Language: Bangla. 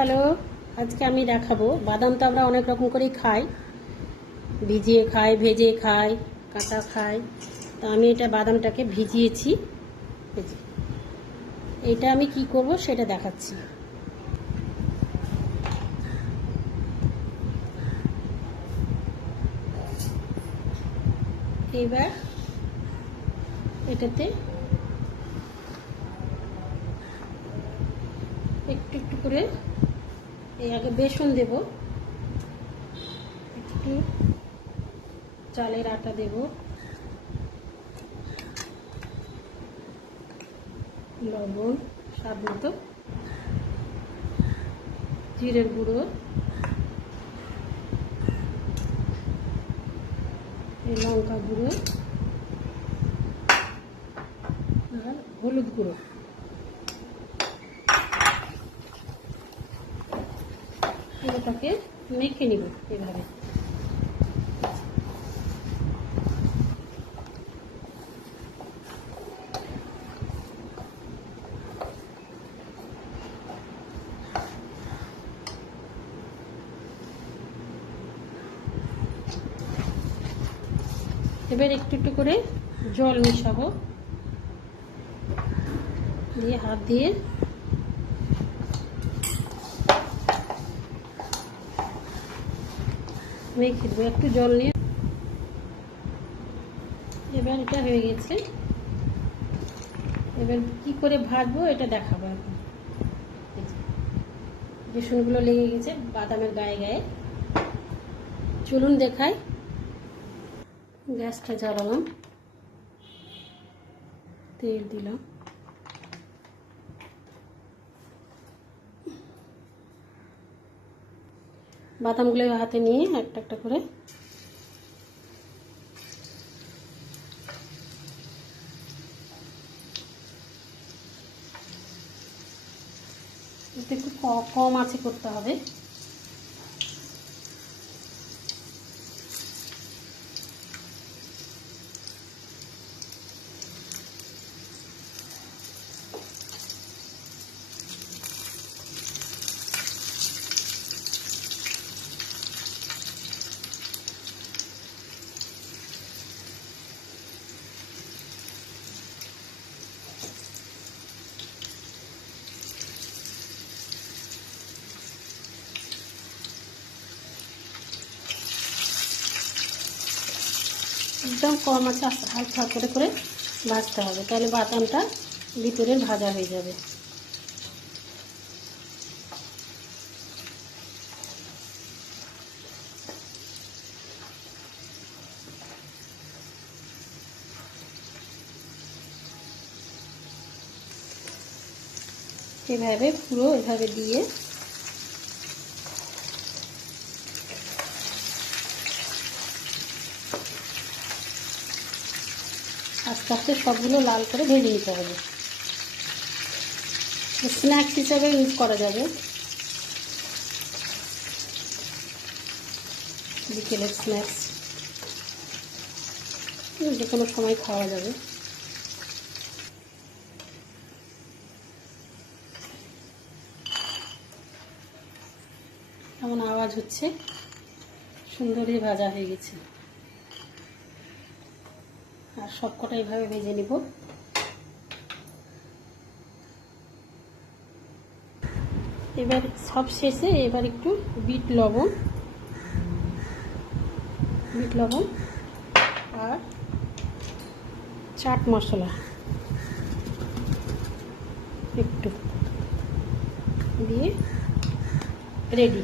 হ্যালো, আজকে আমি দেখাবো। বাদাম তো আমরা অনেক রকম করেই খাই। ভিজিয়ে খাই, ভেজে খাই, কাঁচা খাই। তো আমি এটা বাদামটাকে ভিজিয়েছি। এটা আমি কি করব সেটা দেখাচ্ছি। এবার এটাতে একটু একটু করে এই আগে বেসন দেব। একটু চালের আটা দেব। লবণ, স্বাদ মতো। জিরের গুঁড়ো। লঙ্কা গুঁড়ো। আর হলুদ গুঁড়ো। এটাকে মেখে নিব এভাবে। এবার একটু একটু করে জল মেশাবো। দিয়ে হাত দিয়ে মেখে দেবো একটু জল নিয়ে। এবার এটা হয়ে গেছে। এবার কি করে ভাজবো এটা দেখাবো এখন। বেসনগুলো লেগে গেছে বাদামের গায়ে গায়ে। চলুন দেখাই। গ্যাসটা জ্বালালাম। তেল দিলাম। বাদামগুলো হাতে নিয়ে একটা একটা করে একটু কম আছে করতে হবে। একদম কম আছে হালকা করে করে ভাজতে হবে। তাহলে বাদামটা ভিতরে ভাজা হয়ে যাবে। এভাবে পুরো এভাবে দিয়ে আস্তে আস্তে সবগুলো লাল করে ভেজে নিতে হবে। স্ন্যাক্স হিসাবে ইউজ করা যাবে। বিকেলের স্ন্যাক্স যে কোনো সময় খাওয়া যাবে। এমন আওয়াজ হচ্ছে, সুন্দরই ভাজা হয়ে গেছে। আর সবকটা এইভাবে ভেজে নিব। এবার সব শেষে এবার একটু বিট লবণ বিট লবণ আর চাট মশলা একটু দিয়ে রেডি।